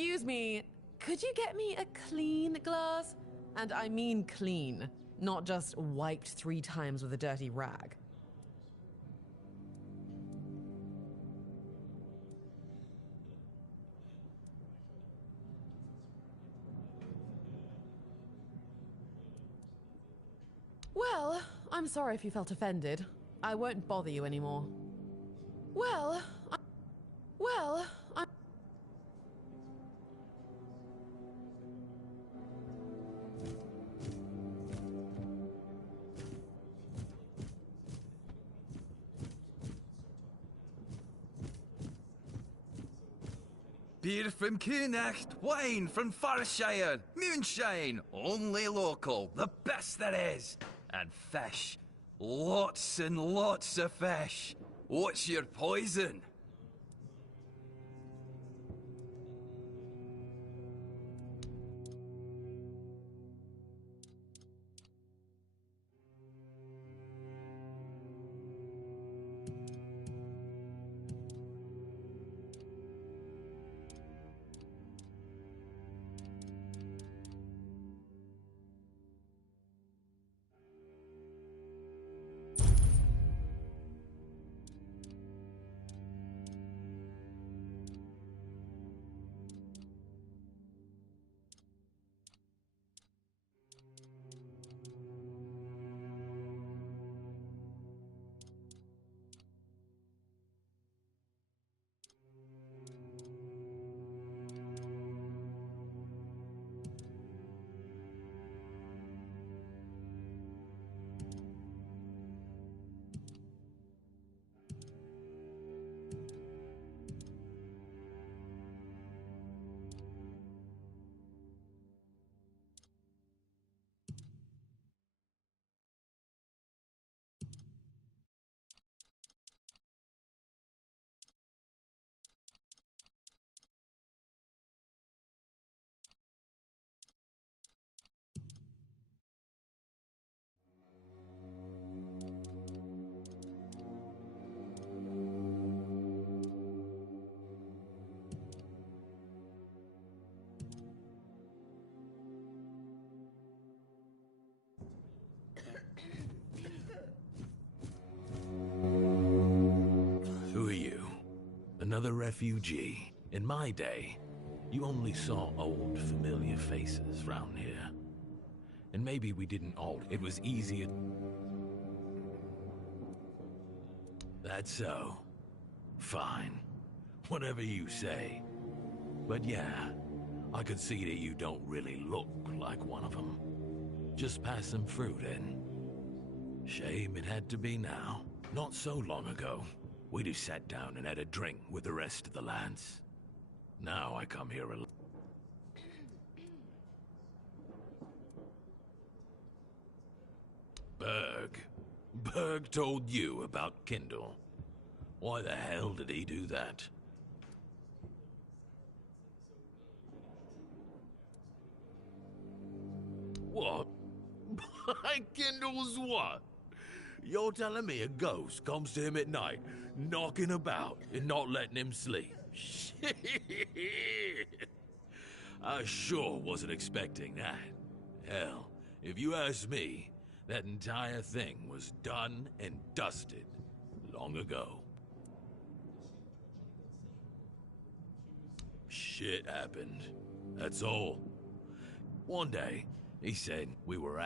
Excuse me, could you get me a clean glass? And I mean clean, not just wiped 3 times with a dirty rag. Well, I'm sorry if you felt offended. I won't bother you anymore. Well, I... Beer from Kunacht, wine from Farshire, moonshine, only local, the best there is. And fish, lots and lots of fish. What's your poison? Another refugee. In my day, you only saw old, familiar faces round here. And maybe we didn't all. It was easier. That's so. Fine. Whatever you say. But yeah, I could see that you don't really look like one of them. Just pass some fruit in. Shame it had to be now. Not so long ago, we just sat down and had a drink with the rest of the lads. Now I come here alone. Berg told you about Kindle. Why the hell did he do that? What? Kindle's what? You're telling me a ghost comes to him at night, knocking about and not letting him sleep? Shit! I sure wasn't expecting that. Hell, if you ask me, that entire thing was done and dusted long ago. Shit happened. That's all. One day, he said we were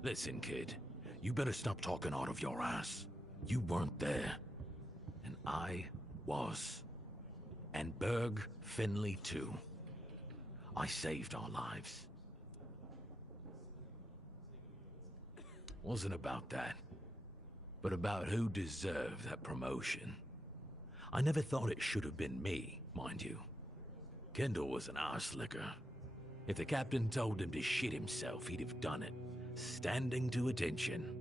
Listen, kid. You better stop talking out of your ass. You weren't there. And I was. And Berg Finley, too. I saved our lives. Wasn't about that. But about who deserved that promotion. I never thought it should have been me, mind you. Kendall was an arse-licker. If the captain told him to shit himself, he'd have done it. Standing to attention.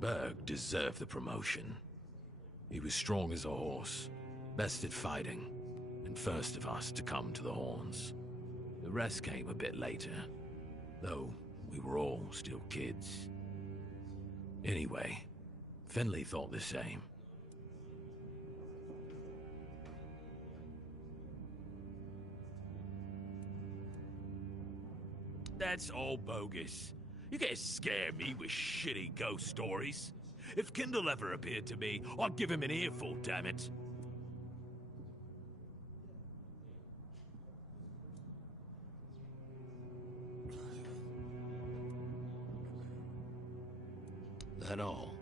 Berg deserved the promotion. He was strong as a horse, best at fighting, and first of us to come to the horns. The rest came a bit later, though we were all still kids. Anyway, Finley thought the same. That's all bogus. You can't scare me with shitty ghost stories. If Kendall ever appeared to me, I'd give him an earful, damn it. That all?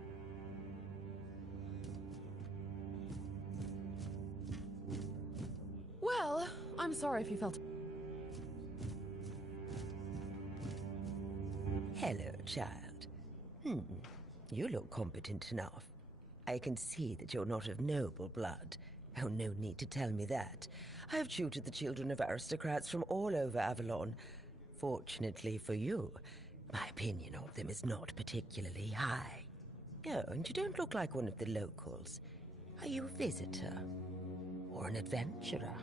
Well, I'm sorry if you felt... Hello, child. You look competent enough. I can see that you're not of noble blood. Oh, no need to tell me that. I have tutored the children of aristocrats from all over Avalon. Fortunately for you, my opinion of them is not particularly high. Oh, and you don't look like one of the locals. Are you a visitor? Or an adventurer?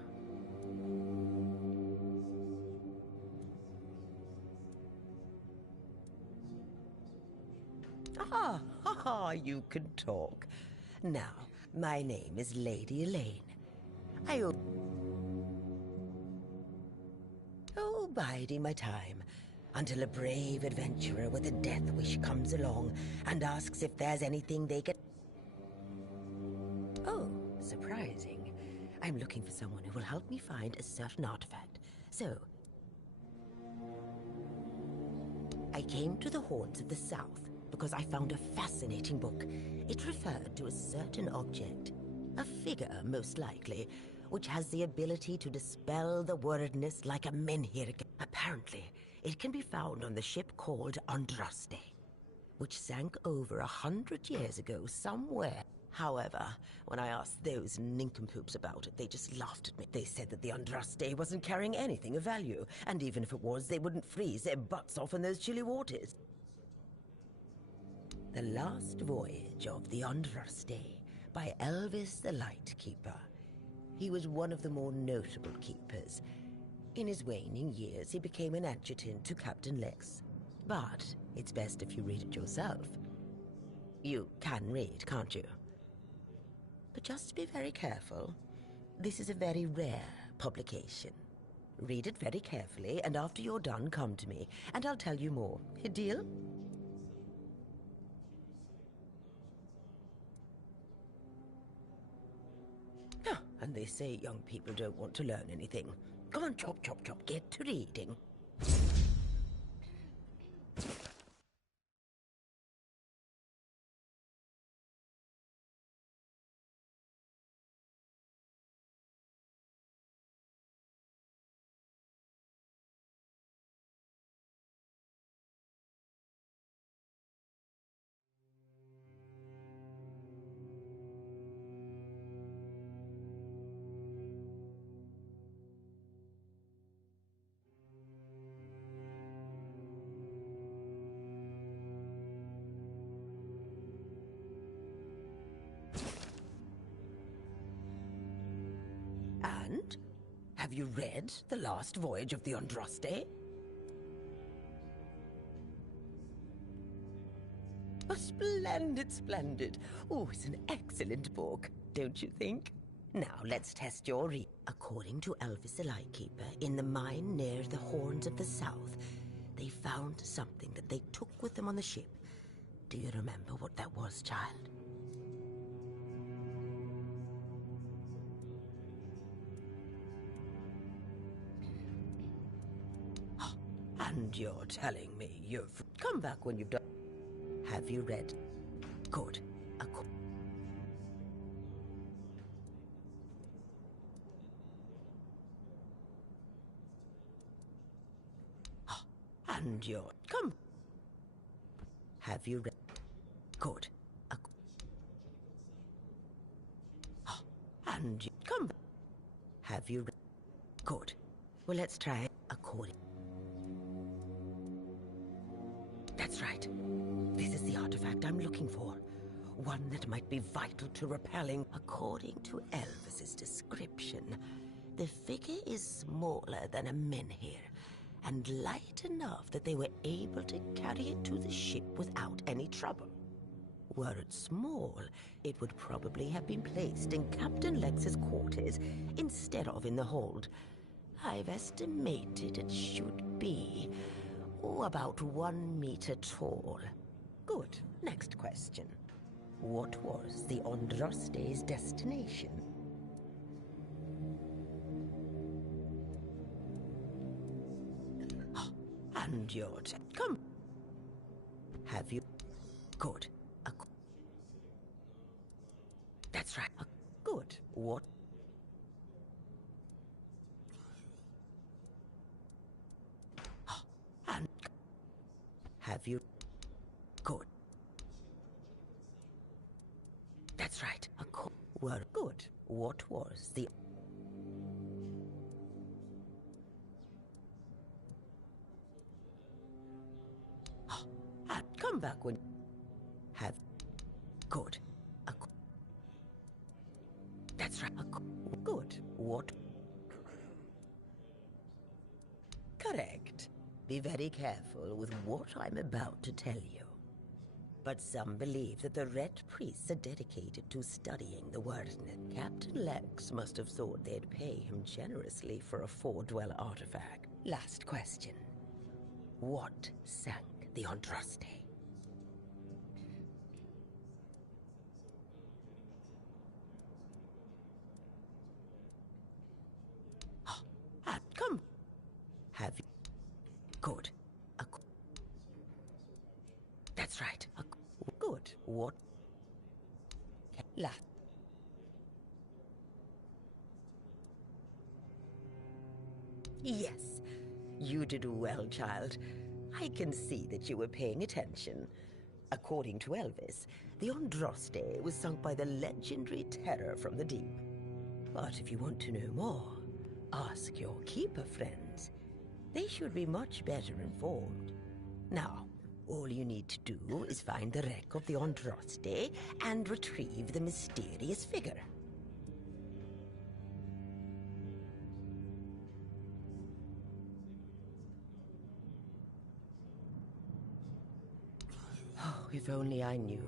You can talk. Now, my name is Lady Elaine. Biding my time until a brave adventurer with a death wish comes along and asks if there's anything they can... Oh, surprising. I'm looking for someone who will help me find a certain artifact. So, I came to the Horns of the South because I found a fascinating book. It referred to a certain object, a figure most likely, which has the ability to dispel the wordness like a menhir. Apparently, it can be found on the ship called Andraste, which sank over 100 years ago somewhere. However, when I asked those nincompoops about it, they just laughed at me. They said that the Andraste wasn't carrying anything of value, and even if it was, they wouldn't freeze their butts off in those chilly waters. The Last Voyage of the Andraste by Elvis the Lightkeeper. He was one of the more notable keepers. In his waning years, he became an adjutant to Captain Lex. But it's best if you read it yourself. You can read, can't you? But just be very careful. This is a very rare publication. Read it very carefully, and after you're done, come to me, and I'll tell you more. A deal? And they say young people don't want to learn anything. Come on, chop, chop, chop, get to reading. And? Have you read The Last Voyage of the Andraste? Oh, splendid, splendid. Oh, it's an excellent book, don't you think? Now, let's test your According to Elvis the Lightkeeper, in the mine near the Horns of the South, they found something that they took with them on the ship. Do you remember what that was, child? And you're telling me you've... Come back when you've done... Have you read? Good. And you're... Come. Have you read? Good. And you... Come. Have you read? Good. Well, let's try it according... That's right. This is the artifact I'm looking for. One that might be vital to repelling. According to Elvis's description, the figure is smaller than a menhir, and light enough that they were able to carry it to the ship without any trouble. Were it small, it would probably have been placed in Captain Lex's quarters instead of in the hold. I've estimated it should be Oh, about 1 meter tall. Good. Next question. What was the Andraste's destination? And your come. Have you? Good. That's right. Good. What? And have you? Good. That's right. Well, good. What was the? Come back when. Have. Good. That's right. Good. What? Correct. Be very careful with what I'm about to tell you. But some believe that the Red Priests are dedicated to studying the Wordnet. Captain Lex must have thought they'd pay him generously for a Four-Dweller artifact. Last question. What sank the Andraste? Come. Have you? Good. That's right. Good. What? Yes. You did well, child. I can see that you were paying attention. According to Elvis, the Andraste was sunk by the legendary terror from the deep. But if you want to know more, ask your keeper friends. They should be much better informed. Now, all you need to do is find the wreck of the Andraste and retrieve the mysterious figure. Oh, if only I knew.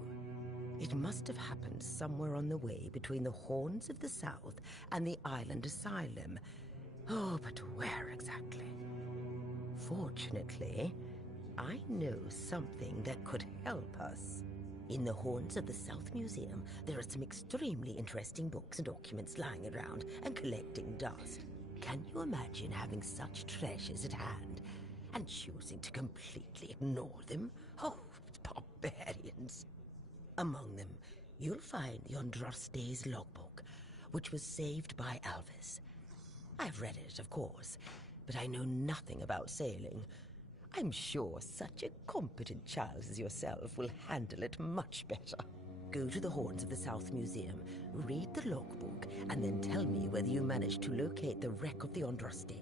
It must have happened somewhere on the way between the Horns of the South and the Island Asylum. Oh, but where exactly? Fortunately, I know something that could help us. In the Horns of the South Museum, there are some extremely interesting books and documents lying around and collecting dust. Can you imagine having such treasures at hand and choosing to completely ignore them? Oh, barbarians. Among them, you'll find the Andraste's logbook, which was saved by Elvis. I've read it, of course, but I know nothing about sailing. I'm sure such a competent child as yourself will handle it much better. Go to the Horns of the South Museum, read the logbook, and then tell me whether you managed to locate the wreck of the Andraste.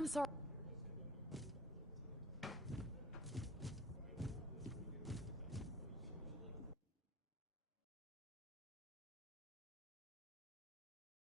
I'm sorry.